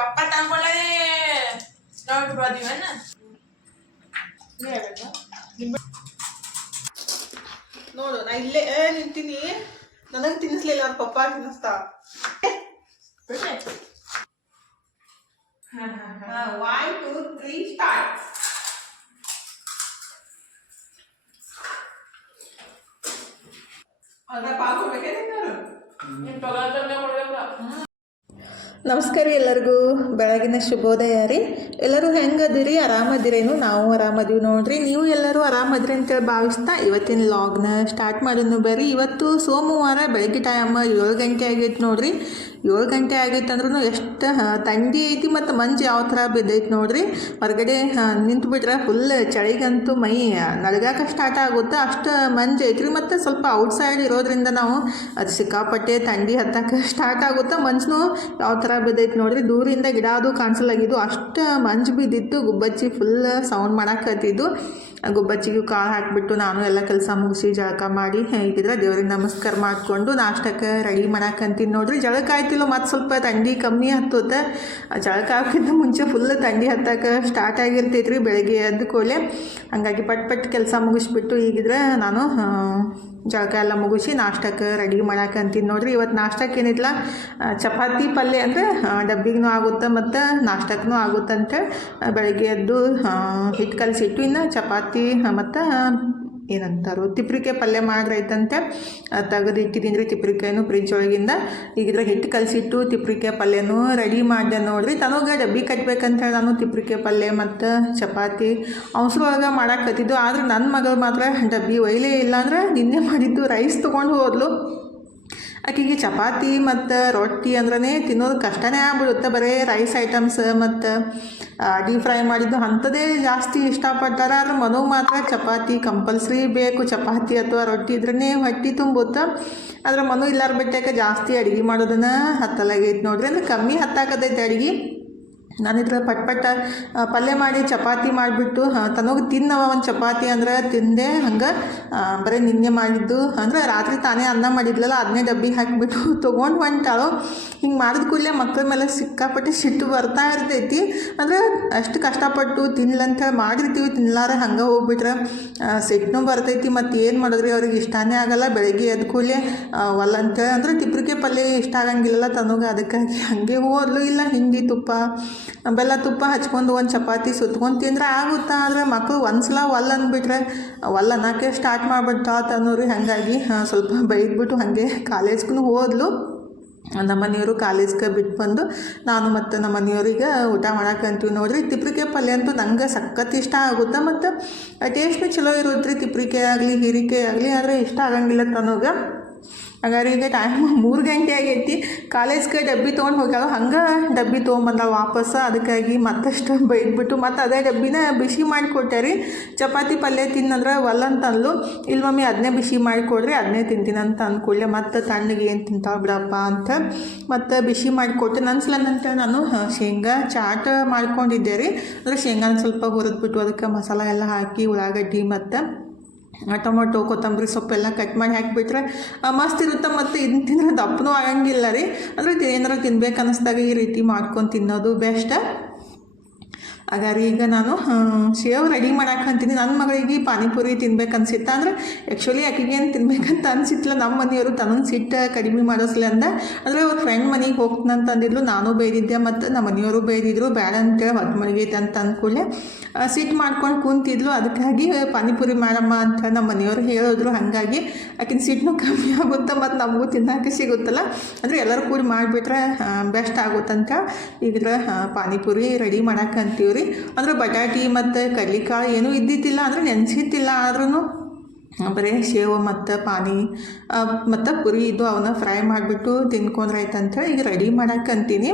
ಪಪ್ಪ ತಗೊಂಡೇ ನೋಡಿ ಬರ್ತೀವನ್ನ ನೋಡು ನಾ ಇಲ್ಲೇ ನಿಂತೀನಿ. ನನಗೆ ತಿನ್ನಿಸ್ಲಿಲ್ಲ ಅವ್ರ ಪಪ್ಪ ತಿನ್ನಿಸ್ತಾ. 1 2 3 ಸ್ಟಾರ್ಟ್. ಅದ ಪಾಕು ಬೇಕೇನು? ನಮಸ್ಕಾರ ರೀ ಎಲ್ಲರಿಗೂ. ಬೆಳಗಿನ ಶುಭೋದಯ ರೀ. ಎಲ್ಲರೂ ಹೆಂಗದಿರಿ? ಆರಾಮದಿರೇನು? ನಾವು ಆರಾಮದೀವಿ ನೋಡ್ರಿ. ನೀವು ಎಲ್ಲರೂ ಆರಾಮದಿರಿ ಅಂತೇಳಿ ಭಾವಿಸ್ತಾ ಇವತ್ತಿನ ಲಾಗ್ನ ಸ್ಟಾರ್ಟ್ ಮಾಡೋದು ಬರ್ರಿ. ಇವತ್ತು ಸೋಮವಾರ ಬೆಳಗ್ಗೆ ಟೈಮ್ 7 ಗಂಟೆ ಆಗೈತೆ ನೋಡ್ರಿ. 7 ಗಂಟೆ ಆಗೈತೆ ಅಂದ್ರೂ ಎಷ್ಟು ಥಂಡಿ ಐತಿ ಮತ್ತು ಮಂಜು ಯಾವ ಥರ ಬಿದ್ದೈತಿ ನೋಡ್ರಿ. ಹೊರಗಡೆ ನಿಂತು ಬಿಟ್ರೆ ಫುಲ್ ಚಳಿಗಂತೂ ಮೈ ನಡಗಾಕ ಸ್ಟಾರ್ಟ್ ಆಗುತ್ತೆ, ಅಷ್ಟು ಮಂಜು ಐತ್ರಿ. ಮತ್ತು ಸ್ವಲ್ಪ ಔಟ್ಸೈಡ್ ಇರೋದ್ರಿಂದ ನಾವು ಅದು ಸಿಕ್ಕಾಪಟ್ಟೆ ಥಂಡಿ ಹತ್ತಕ್ಕೆ ಸ್ಟಾರ್ಟ್ ಆಗುತ್ತೆ. ಮಂಜು ಯಾವ ಥರ ಬಿದ್ದೈತಿ ನೋಡ್ರಿ. ದೂರಿಂದ ಗಿಡ ಅದು ಕಾಣಿಸಲಾಗಿದ್ದು ಅಷ್ಟು ಮಂಜು ಬಿದ್ದಿತ್ತು. ಗುಬ್ಬಚ್ಚಿ ಫುಲ್ ಸೌಂಡ್ ಮಾಡಾಕತ್ತಿದ್ದು. ಗುಬ್ಬಚ್ಚಿಗೂ ಕಾಳು ಹಾಕಿಬಿಟ್ಟು ನಾನು ಎಲ್ಲ ಕೆಲಸ ಮುಗಿಸಿ ಜಳಕ ಮಾಡಿ ಹೀಗಿದ್ರೆ ದೇವ್ರಿಗೆ ನಮಸ್ಕಾರ ಮಾಡಿಕೊಂಡು ನಾಷ್ಟಕ್ಕೆ ರೆಡಿ ಮಾಡಾಕಂತೀನಿ ನೋಡ್ರಿ. ಜಳಕ ಆಯ್ತಿಲ್ಲ ಮತ್ತು ಸ್ವಲ್ಪ ಥಂಡಿ ಕಮ್ಮಿ ಹತ್ತುತ್ತೆ. ಜಳಕ ಹಾಕಿಂತ ಮುಂಚೆ ಫುಲ್ ಥಂಡಿ ಹತ್ತಕ್ಕೆ ಸ್ಟಾರ್ಟ್ ಆಗಿರ್ತೈತ್ರಿ ಬೆಳಗ್ಗೆ ಎದ್ದು ಕೂಡಲೇ. ಹಾಗಾಗಿ ಪಟ್ ಕೆಲಸ ಮುಗಿಸ್ಬಿಟ್ಟು ಹೀಗಿದ್ರೆ ನಾನು ಜಳಕ ಎಲ್ಲ ಮುಗಿಸಿ ನಾಷ್ಟಕ್ಕೆ ರೆಡಿ ಮಾಡಾಕಂತೀನಿ ನೋಡ್ರಿ. ಇವತ್ತು ನಾಷ್ಟಕ್ಕೆ ಏನಿಲ್ಲ ಚಪಾತಿ ಪಲ್ಯ ಅಂದರೆ ಡಬ್ಬಿಗೂ ಆಗುತ್ತೆ ಮತ್ತು ನಾಷ್ಟಕ್ಕೂ ಆಗುತ್ತಂತೆ. ಬೆಳಗ್ಗೆ ಎದ್ದು ಹಿಟ್ಟು ಕಲಸಿಟ್ಟು ಇನ್ನು ಚಪಾತಿ ಮತ್ತು ಏನಂತಾರೋ ತಿಪ್ರಿಕಾಯಿ ಪಲ್ಯ ಮಾಡ್ರೈತಂತೆ ತೆಗೆದು ಇಟ್ಟಿದ್ದೀನಿ ರೀ. ತಿಪ್ರಿಕಾಯಿನೂ ಫ್ರಿಜ್ ಒಳಗಿಂದ ಈಗಿದ್ರೆ ಹಿಟ್ಟು ಕಲಸಿಟ್ಟು ತಿಪ್ರಿಕಾಯಿ ಪಲ್ಯನೂ ರೆಡಿ ಮಾಡಿದೆ ನೋಡ್ರಿ. ತನಗೆ ಡಬ್ಬಿ ಕಟ್ಬೇಕಂತೇಳಿ ನಾನು ತಿಪ್ರಿಕಾಯಿ ಪಲ್ಯ ಮತ್ತು ಚಪಾತಿ ಅವಸರೊಳಗೆ ಮಾಡಾಕತ್ತಿದ್ದು. ಆದ್ರೆ ನನ್ನ ಮಗಳು ಮಾತ್ರ ಡಬ್ಬಿ ಒಯ್ಲೇ ಇಲ್ಲ. ಅಂದ್ರೆ ನಿನ್ನೆ ಮಾಡಿದ್ದು ರೈಸ್ ತೊಗೊಂಡು ಹೋದ್ಲು. ಆಕೆಗೆ ಚಪಾತಿ ಮತ್ತು ರೊಟ್ಟಿ ಅಂದ್ರೆ ತಿನ್ನೋದು ಕಷ್ಟನೇ ಆಗ್ಬಿಡುತ್ತೆ. ಬರೀ ರೈಸ್ ಐಟಮ್ಸ್ ಮತ್ತು ಡೀಪ್ ಫ್ರೈ ಮಾಡಿದ್ದು ಅಂಥದ್ದೇ ಜಾಸ್ತಿ ಇಷ್ಟಪಡ್ತಾರೆ. ಆದ್ರೆ ಮನೆಗೆ ಮಾತ್ರ ಚಪಾತಿ ಕಂಪಲ್ಸರಿ ಬೇಕು. ಚಪಾತಿ ಅಥವಾ ರೊಟ್ಟಿ ಇದ್ರೇ ಹೊಟ್ಟೆ ತುಂಬುತ್ತೆ. ಆದ್ರೆ ಮನು ಇಲ್ಲಾರ ಬಿಟ್ಟಾಕ ಜಾಸ್ತಿ ಅಡುಗೆ ಮಾಡೋದನ್ನು ಹತ್ತಲಾಗೈತೆ ನೋಡ್ರಿ. ಅಂದ್ರೆ ಕಮ್ಮಿ ಹತ್ತಾಕತೈತೆ ಅಡುಗೆ. ನಾನಿದ್ರೆ ಪಟ್ ಪಲ್ಯ ಮಾಡಿ ಚಪಾತಿ ಮಾಡಿಬಿಟ್ಟು ತನಗೆ ತಿನ್ನವ ಒಂದು ಚಪಾತಿ ಅಂದ್ರೆ ತಿಂದೆ. ಹಂಗೆ ಬರೀ ನಿನ್ನೆ ಮಾಡಿದ್ದು ಅಂದರೆ ರಾತ್ರಿ ತಾನೇ ಅನ್ನ ಮಾಡಿದ್ಲಲ್ಲ ಅದನ್ನೇ ಡಬ್ಬಿ ಹಾಕಿಬಿಟ್ಟು ತೊಗೊಂಡು ಹೊಂಟಾಳು. ಹಿಂಗೆ ಮಾಡಿದ ಕೂಡಲೇ ಮಕ್ಕಳ ಮೇಲೆ ಸಿಕ್ಕಾಪಟ್ಟೆ ಸಿಟ್ಟು ಬರ್ತಾ ಇರ್ತೈತಿ. ಅಂದರೆ ಅಷ್ಟು ಕಷ್ಟಪಟ್ಟು ತಿನ್ಲಂತ ಮಾಡಿರ್ತೀವಿ, ತಿನ್ನಲಾರ ಹಂಗೆ ಹೋಗ್ಬಿಟ್ರೆ ಸಿಟ್ಟನೂ ಬರ್ತೈತಿ. ಮತ್ತು ಏನು ಮಾಡಿದ್ರಿ ಅವ್ರಿಗೆ ಇಷ್ಟನೇ ಆಗಲ್ಲ. ಬೆಳಗ್ಗೆ ಎದ್ದು ಕೂಡಲೇ ಒಲ್ಲಂತ ಅಂದರೆ ತಿಪ್ರಿಕಾಯಿ ಪಲ್ಯ ಇಷ್ಟ ಆಗಂಗಿಲ್ಲಲ್ಲ ತನಗೆ. ಅದಕ್ಕಾಗಿ ಹಾಗೆ ಹೋದ್ಲು. ಇಲ್ಲ ಹಿಂಡಿ ತುಪ್ಪ ಬೆಲ್ಲ ತುಪ್ಪ ಹಚ್ಕೊಂಡು ಒಂದು ಚಪಾತಿ ಸುತ್ಕೊಂಡು ತಿಂದ್ರೆ ಆಗುತ್ತಾ. ಆದರೆ ಮಕ್ಕಳು ಒಂದ್ಸಲ ಒಲ್ಲ ಅಂದ್ಬಿಟ್ರೆ ಒಲ್ಲ ಅನ್ನೋಕ್ಕೆ ಸ್ಟಾರ್ಟ್ ಮಾಡಿಬಿಡ್ತಾ ತನ್ನೂರಿ. ಹಾಗಾಗಿ ಸ್ವಲ್ಪ ಬೈದ್ಬಿಟ್ಟು ಹಾಗೆ ಕಾಲೇಜ್ಗೂ ಹೋದ್ಲು. ನಮ್ಮ ಮನೆಯವರು ಕಾಲೇಜ್ಗೆ ಬಿಟ್ಟು ಬಂದು ನಾನು ಮತ್ತು ನಮ್ಮ ಮನೆಯವ್ರಿಗೆ ಊಟ ಮಾಡಾಕಂತೀವಿ ನೋಡ್ರಿ. ತಿಪ್ರಿಕಾಯಿ ಪಲ್ಯ ಅಂತೂ ನಂಗೆ ಸಖತ್ ಇಷ್ಟ ಆಗುತ್ತೆ. ಮತ್ತು ಟೇಸ್ಟ್ನು ಚಲೋ ಇರುತ್ತೆ ರೀ. ತಿಪ್ರಿಕಾಯಿ ಆಗಲಿ ಹೀರಿಕಾಯಿ ಆಗಲಿ. ಆದರೆ ಇಷ್ಟ ಆಗಂಗಿಲ್ಲ ತನಗೆ. ಹಾಗಾದ್ರೆ ಈಗ ಟೈಮ್ 3 ಗಂಟೆ ಆಗೈತಿ. ಕಾಲೇಜ್ಗೆ ಡಬ್ಬಿ ತೊಗೊಂಡು ಹೋಗ್ಯಾಳು. ಹಂಗೆ ಡಬ್ಬಿ ತೊಗೊಂಬಂದ ವಾಪಸ್ಸು. ಅದಕ್ಕಾಗಿ ಮತ್ತಷ್ಟು ಬೈದ್ಬಿಟ್ಟು ಮತ್ತು ಅದೇ ಡಬ್ಬಿನ ಬಿಸಿ ಮಾಡಿಕೊಟ್ಟೆ. ಚಪಾತಿ ಪಲ್ಯ ತಿನ್ನಂದ್ರೆ ಒಲ್ಲಂತಂದ್ಲು. ಇಲ್ಲಿ ಮಮ್ಮಿ ಅದನ್ನೇ ಬಿಸಿ ಮಾಡಿಕೊಡ್ರಿ, ಅದನ್ನೇ ತಿಂತೀನಿ ಅಂತ ಅಂದ್ಕೊಳ್ಳೆ. ಮತ್ತು ತಣ್ಣಗೆ ಏನು ತಿಂತಾವೆ ಬಿಡಪ್ಪ ಅಂತ ಮತ್ತು ಬಿಸಿ ಮಾಡಿಕೊಟ್ಟೆ. ನಂತರ ನಾನು ಶೇಂಗಾ ಚಾಟ್ ಮಾಡ್ಕೊಂಡಿದ್ದೆ ರೀ. ಅಂದರೆ ಶೇಂಗಾನ ಸ್ವಲ್ಪ ಹುರಿದ್ಬಿಟ್ಟು ಅದಕ್ಕೆ ಮಸಾಲ ಎಲ್ಲ ಹಾಕಿ ಉಳ್ಳಾಗಡ್ಡಿ ಮತ್ತು ಟೊಮೊಟೊ ಕೊತ್ತಂಬರಿ ಸೊಪ್ಪೆಲ್ಲ ಕಟ್ ಮಾಡಿ ಹಾಕಿಬಿಟ್ರೆ ಮಸ್ತ್ ಇರುತ್ತೆ. ಮತ್ತು ಇದನ್ನ ತಿಂದರೆ ದಪ್ಪನೂ ಆಗಂಗಿಲ್ಲ ರೀ. ಅಂದರೆ ಏನಾರು ತಿನ್ಬೇಕು ಅನ್ನಿಸ್ದಾಗ ಈ ರೀತಿ ಮಾಡ್ಕೊಂಡು ತಿನ್ನೋದು ಬೆಸ್ಟ್. ಹಾಗಾದ್ರೆ ಈಗ ನಾನು ಸೇವ್ ರೆಡಿ ಮಾಡಾಕಂತೀನಿ. ನನ್ನ ಮಗಳಿಗೆ ಪಾನಿಪುರಿ ತಿನ್ಬೇಕು ಅನ್ಸಿತ್ತ. ಅಂದರೆ ಆ್ಯಕ್ಚುಲಿ ಆಕೆಗೇನು ತಿನ್ಬೇಕಂತ ಅನಿಸಿತ್ತಲ್ಲ. ನಮ್ಮ ಮನೆಯವರು ತನ್ನೊಂದು ಸಿಟ್ಟು ಕಡಿಮೆ ಮಾಡೋಸ್ಲೆ ಅಂದ. ಅಂದರೆ ಅವ್ರ ಫ್ರೆಂಡ್ ಮನೆಗೆ ಹೋಗ್ತಂತ ಅಂದಿದ್ಲು. ನಾನು ಬೈದಿದ್ದೆ ಮತ್ತು ನಮ್ಮ ಮನೆಯವರು ಬೈದಿದ್ರು. ಬೇಡ ಅಂತೇಳಿ ಹೊತ್ತು ಮಳಿಗೈತೆ ಅಂತ ಅಂದ್ಕೊಳ್ಳೆ ಸಿಟ್ಟು ಮಾಡ್ಕೊಂಡು ಕೂತಿದ್ಲು. ಅದಕ್ಕಾಗಿ ಪಾನಿಪುರಿ ಮಾಡಮ್ಮ ಅಂತ ನಮ್ಮ ಮನೆಯವರು ಹೇಳಿದ್ರು. ಹಾಗಾಗಿ ಆಕಿನ ಸಿಟ್ಟನ್ನು ಕಮ್ಮಿ ಆಗುತ್ತೆ ಮತ್ತು ನಮಗೂ ತಿನ್ನೋಕೆ ಸಿಗುತ್ತಲ್ಲ. ಅಂದರೆ ಎಲ್ಲರೂ ಕೂಡಿ ಮಾಡಿಬಿಟ್ರೆ ಬೆಸ್ಟ್ ಆಗುತ್ತಂತ ಈಗಿದ್ರೆ ಪಾನಿಪುರಿ ರೆಡಿ ಮಾಡಾಕಂತೀವಿ ರೀ. ಅಂದರೆ ಬಟಾಟಿ ಮತ್ತು ಕಡ್ಲಿಕಾಳು ಏನೂ ಇದ್ದಿದ್ದಿಲ್ಲ. ಅಂದರೆ ನೆನೆಸಿದ್ದಿಲ್ಲ. ಆದ್ರೂ ಬರೀ ಸೇವು ಮತ್ತು ಪಾನಿ ಮತ್ತು ಪುರಿ ಇದು ಅವನ್ನ ಫ್ರೈ ಮಾಡಿಬಿಟ್ಟು ತಿನ್ಕೊಂಡ್ರೆ ಆಯ್ತು ಅಂಥೇಳಿ ಈಗ ರೆಡಿ ಮಾಡಾಕಂತೀನಿ.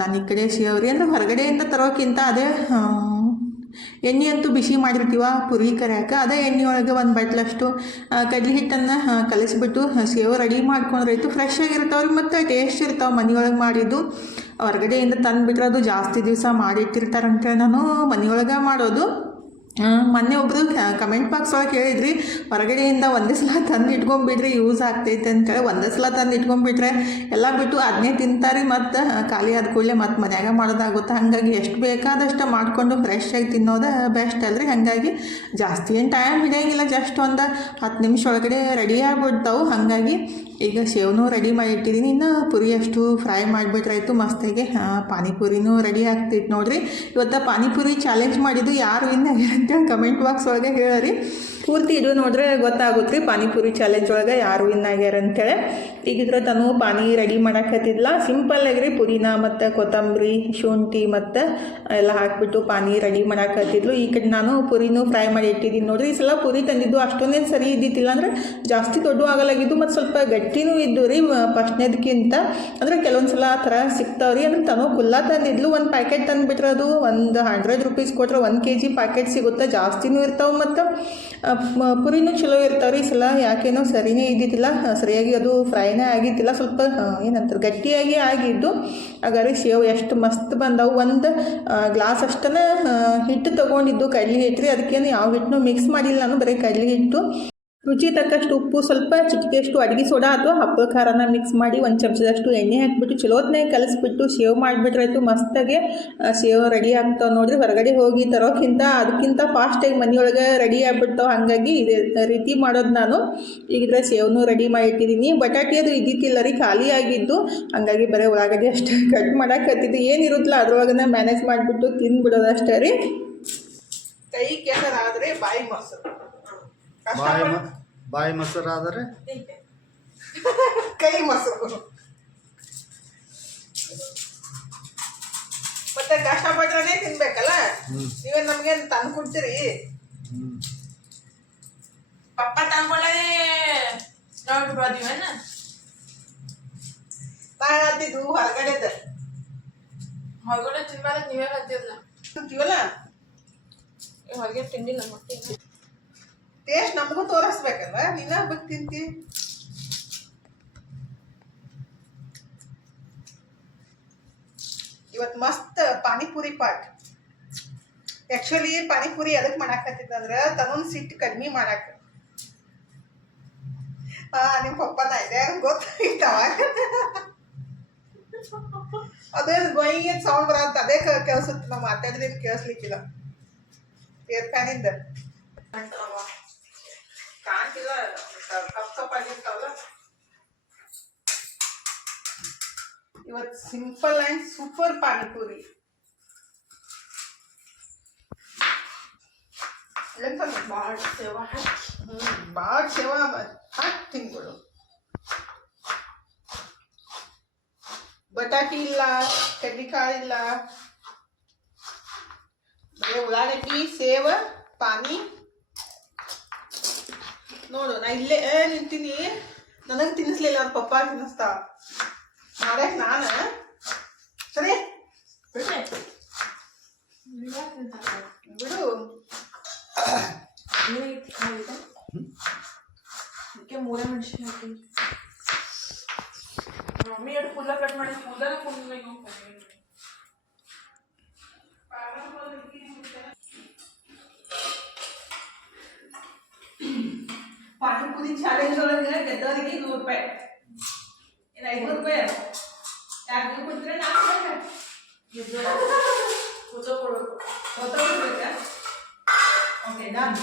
ನಾನು ಈ ಕಡೆ ಸೇವ್ರಿ ಅಂದರೆ ಹೊರಗಡೆಯಿಂದ ತರೋಕ್ಕಿಂತ ಅದೇ ಎಣ್ಣೆ ಅಂತೂ ಬಿಸಿ ಮಾಡಿರ್ತೀವ ಪುರಿ ಕರಿಯಾಕೆ. ಅದೇ ಎಣ್ಣೆ ಒಳಗೆ ಒಂದು ಬಟ್ಲಷ್ಟು ಕಡ್ಲೆ ಹಿಟ್ಟನ್ನು ಕಲಿಸ್ಬಿಟ್ಟು ಸೇವು ರೆಡಿ ಮಾಡ್ಕೊಂಡ್ರಾಯ್ತು. ಫ್ರೆಶ್ ಆಗಿರ್ತಾವ್ರಿ ಮತ್ತು ಟೇಸ್ಟ್ ಇರ್ತಾವೆ ಮನೆಯೊಳಗೆ ಮಾಡಿದ್ದು. ಹೊರಗಡೆಯಿಂದ ತಂದುಬಿಟ್ರೆ ಅದು ಜಾಸ್ತಿ ದಿವಸ ಮಾಡಿಟ್ಟಿರ್ತಾರಂತೇಳಿ ನಾನು ಮನೆಯೊಳಗೆ ಮಾಡೋದು. ಮೊನ್ನೆ ಒಬ್ಬರು ಕಮೆಂಟ್ ಬಾಕ್ಸ್ ಒಳಗೆ ಹೇಳಿದ್ರಿ ಹೊರಗಡೆಯಿಂದ ಒಂದೇ ಸಲ ತಂದು ಇಟ್ಕೊಂಡ್ಬಿಡ್ರಿ ಯೂಸ್ ಆಗ್ತೈತೆ ಅಂತೇಳಿ. ಒಂದೇ ಸಲ ತಂದು ಇಟ್ಕೊಂಡ್ಬಿಟ್ರೆ ಎಲ್ಲ ಬಿಟ್ಟು ಅದನ್ನೇ ತಿಂತಾರೆ, ಮತ್ತು ಖಾಲಿ ಆದ ಕೂಡಲೇ ಮತ್ತು ಮನ್ಯಾಗ ಮಾಡೋದಾಗುತ್ತೆ. ಹಾಗಾಗಿ ಎಷ್ಟು ಬೇಕಾದಷ್ಟು ಮಾಡಿಕೊಂಡು ಫ್ರೆಶ್ಶಾಗಿ ತಿನ್ನೋದು ಬೆಸ್ಟ್ ಅಲ್ರಿ. ಹಾಗಾಗಿ ಜಾಸ್ತಿ ಏನು ಟೈಮ್ ಹಿಡಿಯೋಂಗಿಲ್ಲ, ಜಸ್ಟ್ ಒಂದು 10 ನಿಮಿಷ ಒಳಗಡೆ ರೆಡಿ ಆಗಿಬಿಡ್ತಾವೆ. ಹಾಗಾಗಿ ಈಗ ಸೇವನೂ ರೆಡಿ ಮಾಡಿ ಇಟ್ಟಿದ್ದೀನಿ. ಇನ್ನು ಪುರಿ ಅಷ್ಟು ಫ್ರೈ ಮಾಡಿಬಿಟ್ರಾಯ್ತು ಮಸ್ತಾಗಿ. ಪಾನಿಪುರಿನೂ ರೆಡಿ ಆಗ್ತೈತೆ ನೋಡಿರಿ. ಇವತ್ತು ಪಾನಿಪುರಿ ಚಾಲೆಂಜ್ ಮಾಡಿದ್ದು ಯಾರು ವಿನ್ ಅಂತೇಳಿ ಕಮೆಂಟ್ ಬಾಕ್ಸ್ ಒಳಗೆ ಹೇಳಿ. ಪೂರ್ತಿ ಇದು ನೋಡ್ರೆ ಗೊತ್ತಾಗುತ್ತೆ ರೀ ಪಾನಿಪುರಿ ಚಾಲೆಂಜ್ ಒಳಗೆ ಯಾರು ವಿನ್ ಆಗ್ಯಾರ ಅಂತೇಳಿ. ಈಗಿದ್ರೆ ತಾನು ಪಾನಿ ರೆಡಿ ಮಾಡಾಕತ್ತಿದ್ಲ. ಸಿಂಪಲ್ ಆಗಿರಿ, ಪುರಿನ ಮತ್ತು ಕೊತ್ತಂಬರಿ, ಶುಂಠಿ ಮತ್ತು ಎಲ್ಲ ಹಾಕಿಬಿಟ್ಟು ಪಾನಿ ರೆಡಿ ಮಾಡಾಕತ್ತಿದ್ಲು. ಈ ಕಡೆ ನಾನು ಪುರಿನೂ ಫ್ರೈ ಮಾಡಿ ಇಟ್ಟಿದ್ದೀನಿ ನೋಡಿರಿ. ಈ ಸಲ ಪುರಿ ತಂದಿದ್ದು ಅಷ್ಟೊಂದೇನು ಸರಿ ಇದ್ದಿತ್ತಿಲ್ಲ, ಅಂದರೆ ಜಾಸ್ತಿ ದೊಡ್ಡ ಆಗಲಾಗಿದ್ದು ಮತ್ತು ಸ್ವಲ್ಪ ಗಟ್ಟಿನೂ ಇದ್ದು ರೀ ಫಸ್ಟ್ನೇದಕ್ಕಿಂತ. ಅಂದರೆ ಕೆಲವೊಂದು ಸಲ ಆ ಥರ ಸಿಗ್ತಾವ್ರಿ. ಅಂದ್ರೆ ತಾನು ಕುಲ್ಲ ತಂದಿದ್ಲು. ಒಂದು ಪ್ಯಾಕೆಟ್ ತಂದುಬಿಟ್ರೆ ಅದು ಒಂದು 100 ರೂಪೀಸ್ ಕೊಟ್ಟರೆ 1 kg ಪ್ಯಾಕೆಟ್ ಸಿಗುತ್ತೆ. ಜಾಸ್ತಿನೂ ಇರ್ತಾವೆ ಮತ್ತು ಪುರಿನೂ ಚಲೋ ಇರ್ತಾವ್ರಿ. ಈ ಸಲ ಯಾಕೇನೋ ಸರಿನೇ ಇದ್ದಿದ್ದಿಲ್ಲ, ಸರಿಯಾಗಿ ಅದು ಫ್ರೈನೇ ಆಗಿದ್ದಿಲ್ಲ. ಸ್ವಲ್ಪ ಏನಂತಾರೆ ಗಟ್ಟಿಯಾಗಿ ಆಗಿದ್ದು. ಹಾಗಾದ್ರೆ ಸೇವ್ ಎಷ್ಟು ಮಸ್ತ್ ಬಂದವು. ಒಂದು ಗ್ಲಾಸ್ ಅಷ್ಟನ್ನು ಹಿಟ್ಟು ತೊಗೊಂಡಿದ್ದು, ಕಡ್ಲೆ ಹಿಟ್ಟು ರೀ. ಅದಕ್ಕೇನು ಯಾವ ಹಿಟ್ಟನ್ನು ಮಿಕ್ಸ್ ಮಾಡಿಲ್ಲ ನಾನು, ಬರೀ ಕಡ್ಲೆ ಹಿಟ್ಟು. ರುಚಿ ತಕ್ಕಷ್ಟು ಉಪ್ಪು, ಸ್ವಲ್ಪ ಚಿಟಿಕೆಯಷ್ಟು ಅಡುಗೆ ಸೋಡಾ ಅಥವಾ ಹಪ್ಪಳ ಖಾರನ ಮಿಕ್ಸ್ ಮಾಡಿ 1 ಚಮಚದಷ್ಟು ಎಣ್ಣೆ ಹಾಕಿಬಿಟ್ಟು ಚಲೋತ್ನಾಗ ಕಲಿಸ್ಬಿಟ್ಟು ಸೇವ್ ಮಾಡಿಬಿಟ್ರಾಯ್ತು. ಮಸ್ತಾಗೆ ಸೇವ್ ರೆಡಿ ಆಗ್ತಾವೆ ನೋಡಿರಿ. ಹೊರಗಡೆ ಹೋಗಿ ತರೋಕ್ಕಿಂತ ಅದಕ್ಕಿಂತ ಫಾಸ್ಟಾಗಿ ಮನೆಯೊಳಗೆ ರೆಡಿ ಆಗಿಬಿಡ್ತಾವೆ. ಹಾಗಾಗಿ ಇದೇ ರೀತಿ ಮಾಡೋದು ನಾನು. ಈಗಿದ್ರೆ ಸೇವ್ನೂ ರೆಡಿ ಮಾಡಿ ಇಟ್ಟಿದ್ದೀನಿ. ಬಟಾಟೆ ಅದು ಇದ್ದಿತ್ತಿಲ್ಲ ರೀ, ಖಾಲಿ ಆಗಿದ್ದು. ಹಾಗಾಗಿ ಬರೀ ಉಳ್ಳಾಗಡ್ಡೆ ಅಷ್ಟು ಕಟ್ ಮಾಡಾಕತ್ತಿದ್ದು. ಏನಿರುತ್ತಲ್ಲ ಅದ್ರೊಳಗನ್ನ ಮ್ಯಾನೇಜ್ ಮಾಡಿಬಿಟ್ಟು ತಿಂದ್ಬಿಡೋದು ಅಷ್ಟೇ ರೀ. ಕೈ ಕೆಸರಾದರೆ ಬಾಯಿ ಮೊಸರು, ಬಾಯಿ ಮೊಸರು ಆದರೆ ಕೈ ಮೊಸರು. ಮತ್ತೆ ಕಷ್ಟಪಟ್ರೆ ತಿನ್ಬೇಕಲ್ಲ. ನೀವೇ ನಮ್ಗೆ ತಂದು ಕೊಡ್ತೀರಿ. ಪಪ್ಪ ತಂದ್ಕೊಳ್ಳೋದೇ ದೊಡ್ಡ ಬಾದಿವೇನ? ನಾ ಹೇಳ್ತಿದ್ದು ಹೊರಗಡೆದ ಹೊರಗಡೆ ತಿನ್ಬಾರ, ನೀವೇ ಹೇಳ್ತಿರಲ್ಲ. ತಿಂತೀವಲ್ಲ, ಹೊರಗೆ ತಿಂಡಿಲ್ಲ ಮೊಟ್ಟೆ. ಟೇಸ್ಟ್ ನಮಗೂ ತೋರಿಸ್ಬೇಕಲ್ಲ, ನೀನ ಹಬ್ಬಕ್ಕೆ ತಿಂತಿ. ಇವತ್ತು ಮಸ್ತ್ ಪಾನಿಪುರಿ ಪಾಟ್. ಆ್ಯಕ್ಚುಲಿ ಪಾನಿಪುರಿ ಎದಕ್ಕೆ ಮಾಡಾಕತ್ತಿದ್ದಂದ್ರೆ ತನ್ನೊಂದು ಸಿಟ್ಟು ಕಡಿಮೆ ಮಾಡಾಕ. ನಿಮ್ಮ ಪಪ್ಪನ ಇದೆ ಗೊತ್ತಾಯ್ತವ. ಅದೇ ಗೋಯಿಂಗ್ ಸೌಂಡ್ ಬರತ್ತ, ಅದೇ ಕೇಳಿಸುತ್ತೆ. ನಾವು ಮಾತಾಡಿದ್ರೆ ಕೇಳಿಸ್ಲಿಕ್ಕಿಲ್ಲ. ಏರ್ ಫ್ಯಾನಿಂದ ಕಾಣ್ತಿಲ್ಲ, ಕಪ್ ಕಪ್ಪಾಗಿರ್ತಾವಲ್ಲ. ಇವತ್ತು ಸಿಂಪಲ್ ಆ್ಯಂಡ್ ಸೂಪರ್ ಪಾನಿಪುರಿ. ಭಾಳ ಸೇವಾ ಭಾಳ ಸೇವಾ ಹಾಕಿ ತಿನ್ಬಿಡು. ಬಟಾಟಿ ಇಲ್ಲ, ಕಡ್ಲಿಕಾಳು ಇಲ್ಲ, ಬರೀ ಉಳ್ಳಾಗಡ್ಡಿ, ಸೇವ, ಪಾನಿ. ನೋಡು, ನಾ ಇಲ್ಲೇ ನಿಂತೀನಿ. ನನಗೆ ತಿನ್ನಿಸ್ಲಿಲ್ಲ, ಅವ್ರ ಪಪ್ಪ ತಿನ್ನಿಸ್ತಾ ಮಾಡಕ್ ನಾನು. ಸರಿ ಬಿಡು. ಅದಕ್ಕೆ 3 ಮೆಣಸಿನ ಹಾಕಿ ಮಮ್ಮಿ ಎರಡು ಕೂದಲ ಕಟ್ ಮಾಡಿ ಕೂದಲ ಪಾನಿಪುರಿ ಚಾಲೆಂಜ್ ಒಳಗೆ ಗೆದ್ದವರಿಗೆ 100 ರೂಪಾಯಿ, ಏನು 500 ರೂಪಾಯಿ. ಯಾಕೆ ನೀವು ಕೊಡ್ತೀರ? ನಾನು ಕೂದಲ ಕೊಡೋದು ಗೊತ್ತಾಗ್ಬೇಕಾ? Okay done.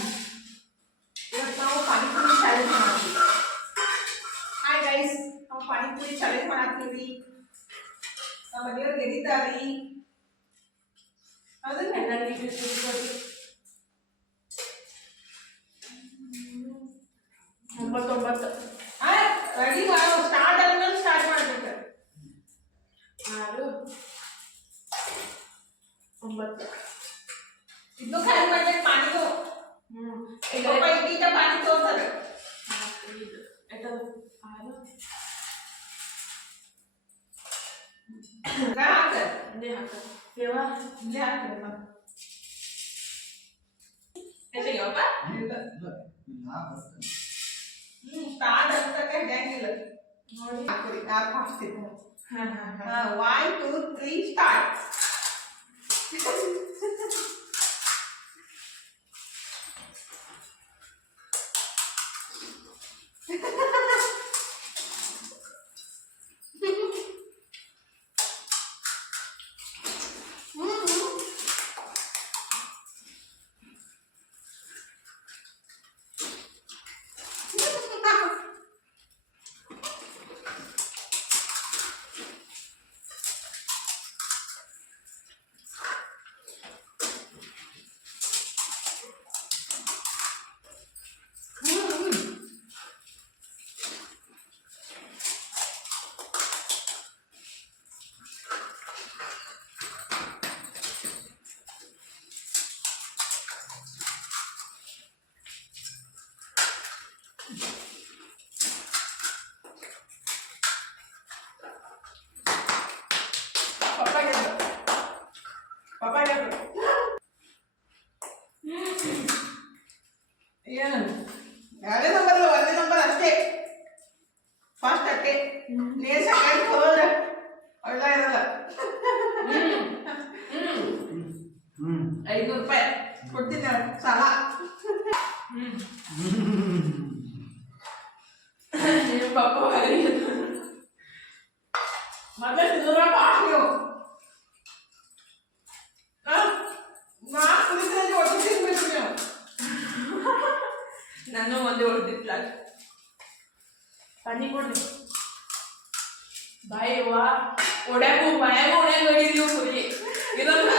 ಇವತ್ತು ನಾವು ಪಾನಿಪುರಿ ಚಾಲೆಂಜ್ ಮಾಡ್ತೀವಿ. ಹಾಯ್ ಗೈಸ್, ನಾವು ಪಾನಿಪುರಿ ಚಾಲೆಂಜ್ ಮಾಡ್ತೀವಿ. ನಮ್ಮ ಮನೆಯವ್ರು ಗೆದ್ದಿದ್ದಾರೆ. ಅದನ್ನ ಎಲ್ಲರಿಗೆ 9 ರೆಡಿ ಮಾಡೋ. ಸ್ಟಾರ್ಟ್ ಆದ್ಮೇಲೆ ಸ್ಟಾರ್ಟ್ ಮಾಡ್ಬೇಕು. 6 9 ಇನ್ನು ಖಾಲಿ ಮಾಡ್ಬೇಕು ಪಾನಿಗೂ. ಇದೀಗ ಪಾನಿ ತೋರ್ತಾರೆ. 6 ಹಾಕ ಇಲ್ಲೇ ಹಾಕ ಸೇವಾ ಇಲ್ಲೇ ಹಾಕ್ರಿ. ಎಲ್ಲಿಗಪ್ಪ ಸ್ಟಾರ್ಟ್ ಆಗ್ತಕ್ಕ ಹೆಂಗಿಲ್ಲ ನೋಡಿ. ಹಾಕ್ರಿ, ಯಾರು ಹಾಕ್ತಿದ್ರು. 1 2 3 ಸ್ಟಾರ್ಟ್. ಏನು ಎರಡೇ ನಂಬರ್ ಇಲ್ಲ, ಒಂದೇ ನಂಬರ್ ಅಷ್ಟೇ. ಫಸ್ಟ್ ಅಟ್ಟೆ ನೇರ ಸೆಕೆಂಡ್ ಹೋದ್ರೆ ಒಳ್ಳ ಇರಲ್ಲ. 500 ರೂಪಾಯಿ ಕೊಡ್ತೀನಿ ಸಾಲ. ನಿಮ್ಮ ಪಪ್ಪ ಮತ್ತೆ ತಿನ್ನೋರ ಪಾಸ್ ನೀವು ನಾ ಕುಡಿದ್ರೆ ಒಟ್ಟು ತಿನ್ಬೇಕು ನೀವು. ನಾನು ಒಂದೇ ಹೊಡೆದಿಲ್ಲ ತಣ್ಣಿ ಕೊಡ್ರಿ ಬಾಯಿವಾ ಒಡ್ಯಾಕು ಬಾಯಾಗ ಒಡ್ಯಾಗ ಹೊಡಿದೀವಿ ಹುಡುಗಿ ಇದೊಂದು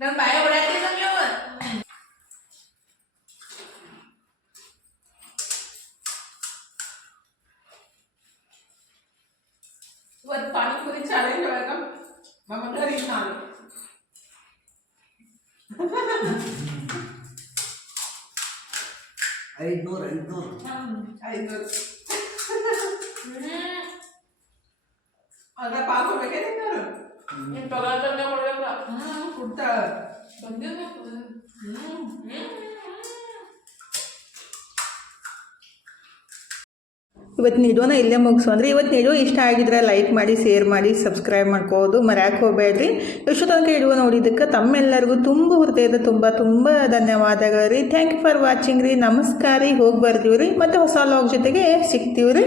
ನನ್ನ ಬಾಯ ಹೊಡ್ಯಾಕ್ತಿದ್ದ ನೀವು ಇವತ್ತು ಪಾನಿಪುರಿ ಚಾಲೆಂಜ್ ಒಳಗ ನಮ್ಮ ರೀಚ್ ನಾನು 500 ಅದ್ರ ಪಾಪ ಬೇಕೇ ತಿನ್ನೋರು ನೀನು ತಗೊಳ್ತಂದೆ ಕೊಡ್ಬೇಕ ಕೊಡ್ತಾಳ ಬಂದಿರ್ಬೇಕು ಇವತ್ತಿನ ವಿಡಿಯೋನ ಇಲ್ಲೇ ಮುಗಿಸು ಅಂದರೆ ಇವತ್ತಿನ ವಿಡಿಯೋ ಇಷ್ಟ ಆಗಿದ್ರೆ ಲೈಕ್ ಮಾಡಿ, ಶೇರ್ ಮಾಡಿ, ಸಬ್ಸ್ಕ್ರೈಬ್ ಮಾಡ್ಕೋದು ಮರ್ಯಾಕೆ ಹೋಗಬೇಡ್ರಿ. ಎಷ್ಟು ತನಕ ವಿಡಿಯೋ ನೋಡಿದ್ದಕ್ಕೆ ತಮ್ಮೆಲ್ಲರಿಗೂ ತುಂಬ ಹೃದಯದ ತುಂಬ ಧನ್ಯವಾದಗಳು ರೀ. ಥ್ಯಾಂಕ್ ಯು ಫಾರ್ ವಾಚಿಂಗ್ ರೀ. ನಮಸ್ಕಾರ ರೀ. ಹೋಗಿ ಬರ್ತೀವಿ ರೀ. ಮತ್ತು ಹೊಸ ಲಾಗ್ ಜೊತೆಗೆ ಸಿಗ್ತೀವಿ ರೀ.